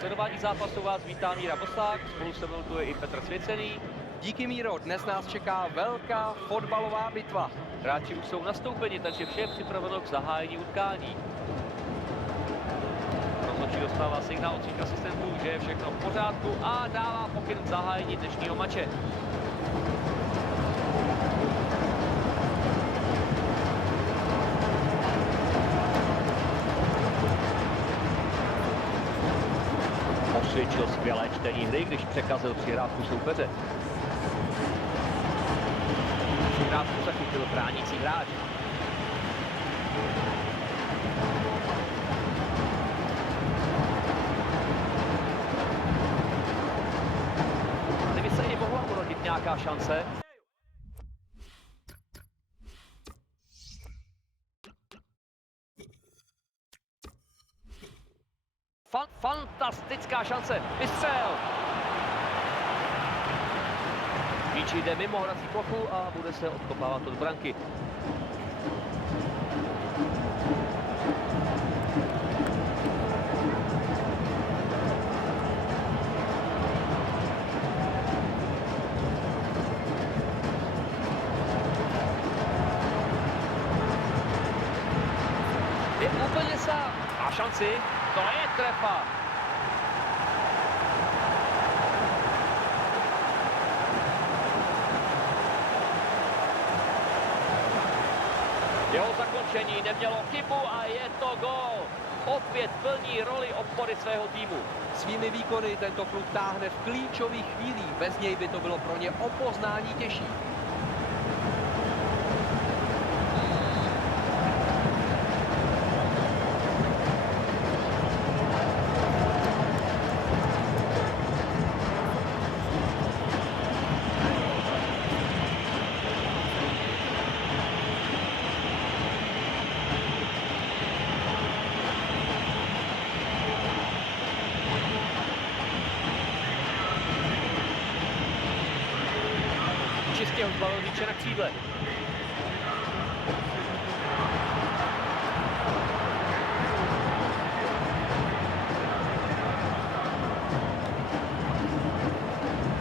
sledování zápasu vás vítá Míra Boslák, spolu se mnou tu je i Petr Svěcený. Díky, Míro, dnes nás čeká velká fotbalová bitva. Hráči už jsou nastoupeni, takže vše je připraveno k zahájení utkání. Rozhodčí dostává signál od svých asistentů, že je všechno v pořádku a dává pokyn k zahájení dnešního mače. Osvědčil skvělé čtení hry, když překazil přihrávku soupeře. Přihrávku zachytil bránící hráč. Kdyby se i mohla urodit nějaká šance. Fantastická šance, vystřel! Míč jde mimo hrací plochu a bude se odkopávat od branky. Je úplně sám. Má šanci, to je trefa. Jeho zakončení nemělo chybu a je to gól. Opět plní roli opory svého týmu. Svými výkony tento klub táhne v klíčových chvílích. Bez něj by to bylo pro ně o poznání těžší. Čistě ho zbavil míče na křídle.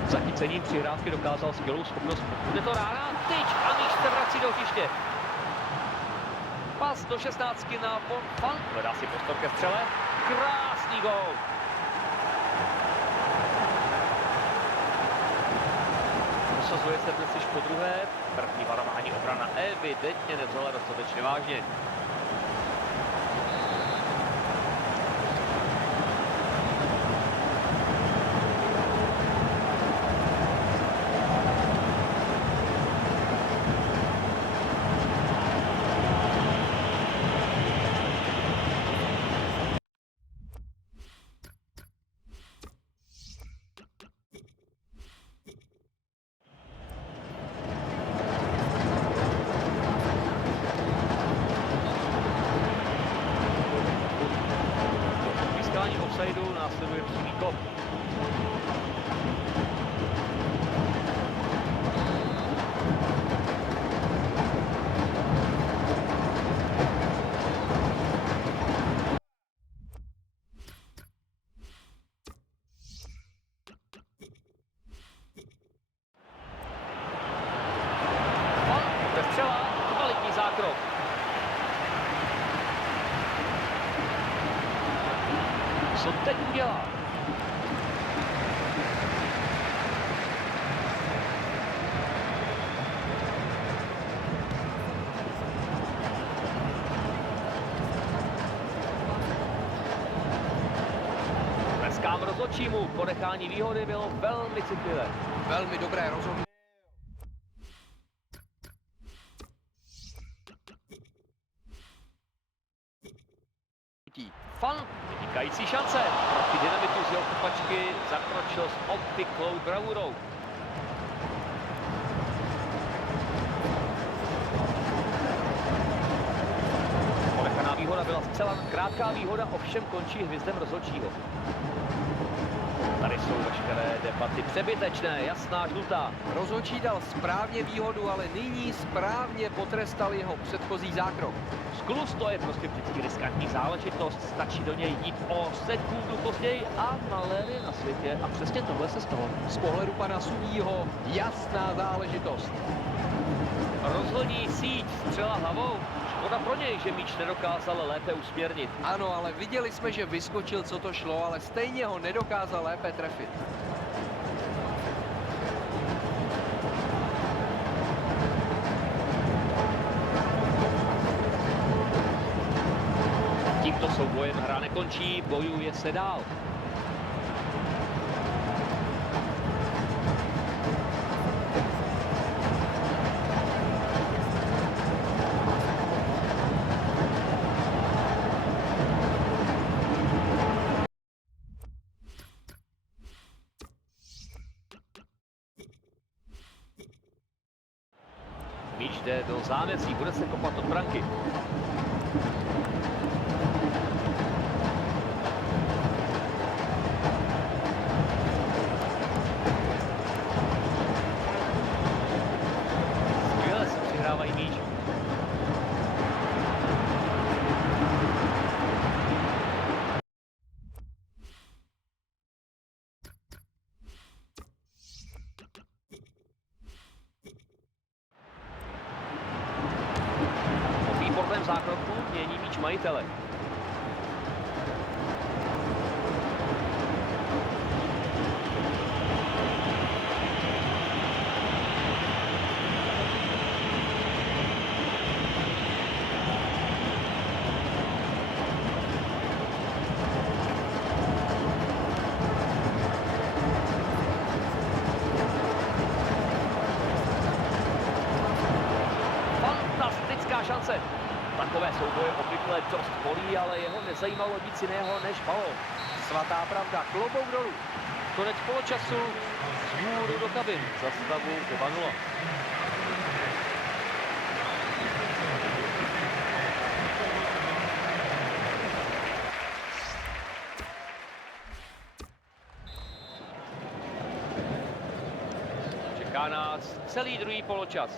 Zachycením přihrávky dokázal skvělou schopnost. Bude to rána, tyč a míč se vrací do hřiště. Pas do 16 na Fan. Hledá si prostor ke střele. Krásný gól. Prosazuje se dnes již po druhé. První varování obrana evidentně nevzala dostatečně vážně. Offsideu následuje přímý kop. Střela, kvalitní zákrok. Co teď udělá? Tleskám rozhodčímu, ponechání výhody bylo velmi citlivé. Velmi dobré rozhodnutí. Vynikající šance. Proti dynamitu z jeho kopačky zakročil s obvyklou bravurou. Ponechaná výhoda výhoda byla zcela krátká výhoda, ovšem končí hvězdem rozhodčího. Tady jsou veškeré debaty přebytečné, jasná žlutá. Rozhodčí dal správně výhodu, ale nyní správně potrestal jeho předchozí zákrok. Skluz to je prostě vždycky riskantní záležitost, stačí do něj jít o sekundu později a malér je na světě a přesně tohle se stalo. Z pohledu pana sudího jasná záležitost. Rozhodní síť, střela hlavou. Škoda pro něj, že míč nedokázal lépe usměrnit. Ano, ale viděli jsme, že vyskočil, co to šlo, ale stejně ho nedokázal lépe trefit. Tímto soubojem hra nekončí, bojuje se dál. Míč jde do zámezí, bude se kopat od branky. Skvěle si přihrávají míč. Po výborném zákroku mění míč majitele. Fantastická šance. Takové souboje obvykle dost bolí, ale jeho nezajímalo nic jiného než balón. Svatá pravda, klobouk dolů. Konec poločasu, vzhůru do kabin, za stavu 2-0. Čeká nás celý druhý poločas.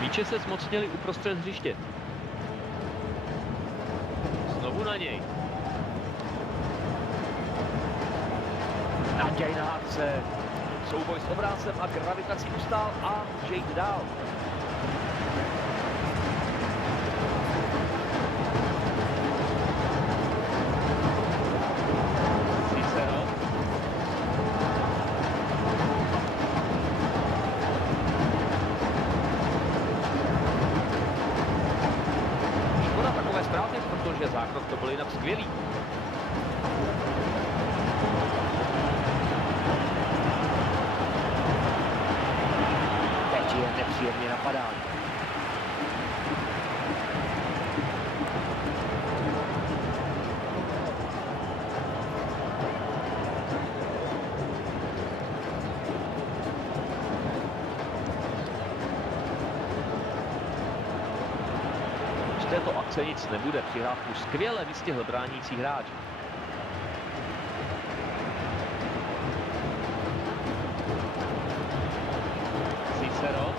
Míče se zmocnili uprostřed hřiště. Znovu na něj. Nadějná akce. Souboj s obráncem a gravitací ustál a může jít dál. Cicero. Takové ztráty, protože zákrok to byl jinak skvělý. Teď je nepříjemně napadán. Z této akce nic nebude, přihrávku skvěle vystihl bránící hráč. Cicero.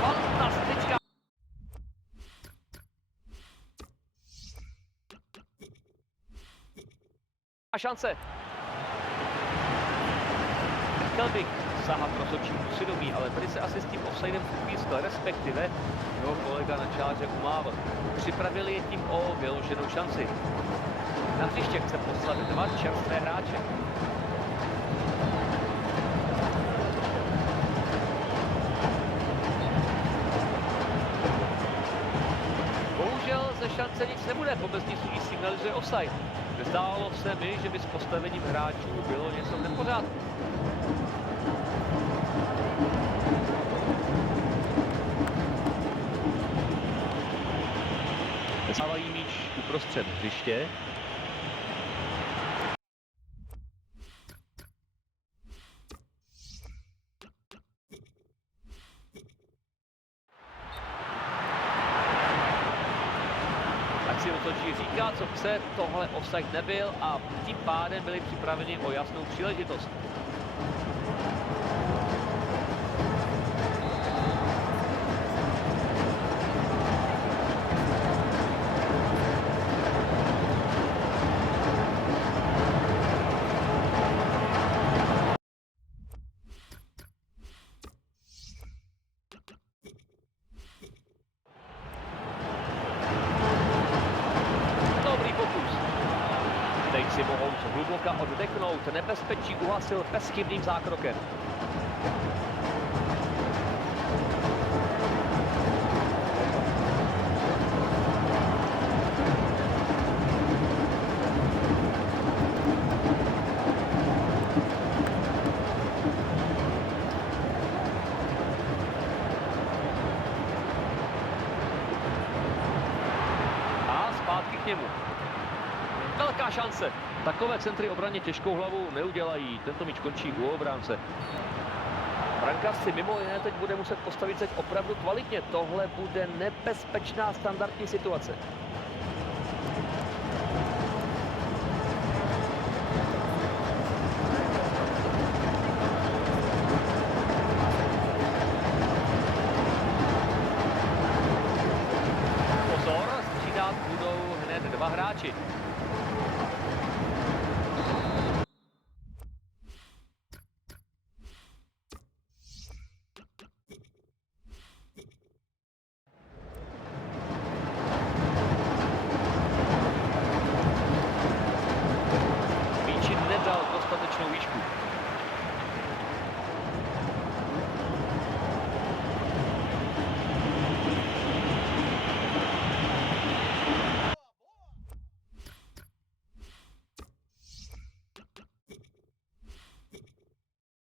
Fantastická. A šance. Chtěl bych sahat rozhodčímu svědomí, ale tady se asi s tím offsidem upískal, respektive jeho kolega na čáře umával. Připravili je tím o vyloženou šanci. Na hřiště chce poslat dva čerstvé hráče. Bohužel ze šance nic nebude, pomyslný sudí signalizuje offside. Zdálo se mi, že by s postavením hráčů bylo něco v nepořádku. uprostřed hřiště. Ať si rozhodčí říká, co chce, tohle offside nebyl a tím pádem byli připraveni o jasnou příležitost. Dobrý pokus. Teď si mohou zhluboka oddechnout. Nebezpečí uhasil bezchybným zákrokem. A zpátky k němu. Velká šance. Takové centry obraně těžkou hlavu neudělají. Tento míč končí u obránce. Brankář si mimo jiné teď bude muset postavit zeď opravdu kvalitně. Tohle bude nebezpečná standardní situace. Pozor, střídat budou hned dva hráči. Míči nedal dostatečnou výšku.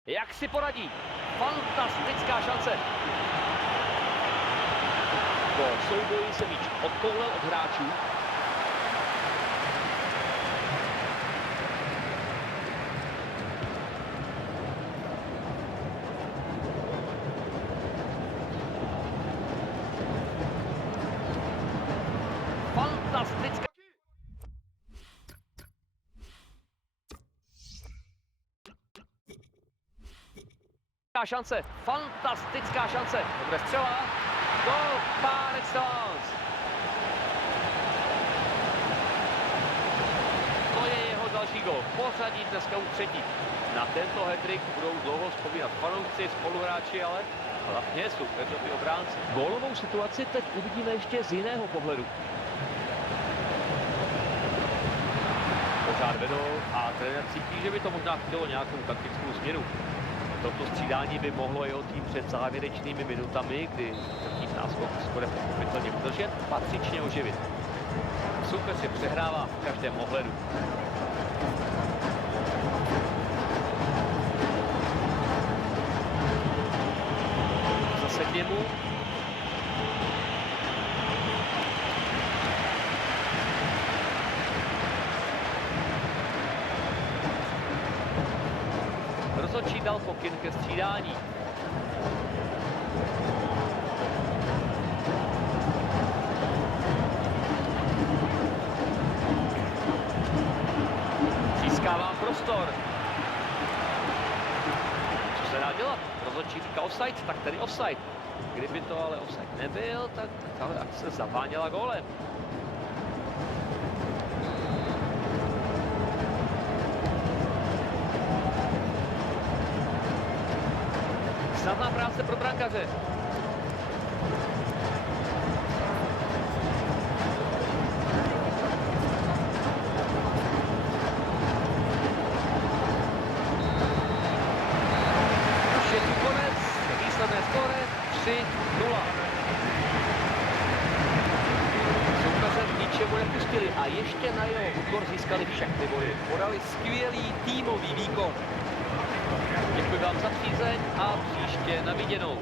Jak si poradí? Fantastická šance. Po souboji se míč odkoulel od hráčů. Fantastická šance, fantastická šance. Dobré střela. Gol, par excellence. To je jeho další gol. Pořadí dneska už třetí. Na tento hat-trick budou dlouho vzpomínat fanoušci, spoluhráči, ale hlavně soupeřoví obránci. Gólovou situaci teď uvidíme ještě z jiného pohledu. Pořád vedou a trenér cítí, že by to možná chtělo nějakou taktickou změnu. Toto střídání by mohlo jeho tým před závěrečnými minutami, kdy chtít náskok skoro pochopitelně udržet, patřičně oživit. Soupeř si přehrává v každém ohledu. Zase k němu. Rozhodčí dal pokyn ke střídání. Získává prostor. Co se dá dělat? Rozhodčí říká offside, tak tedy offside. Kdyby to ale offside nebyl, tak tahle akce zaváněla gólem. Snadná práce pro brankaře. Už je tu konec, výsledné skóre 3:0. Soupeře k ničemu nepustili a ještě na jeho úkor získali všechny body. Podali skvělý týmový výkon. Děkuji vám za přízeň a příště na viděnou.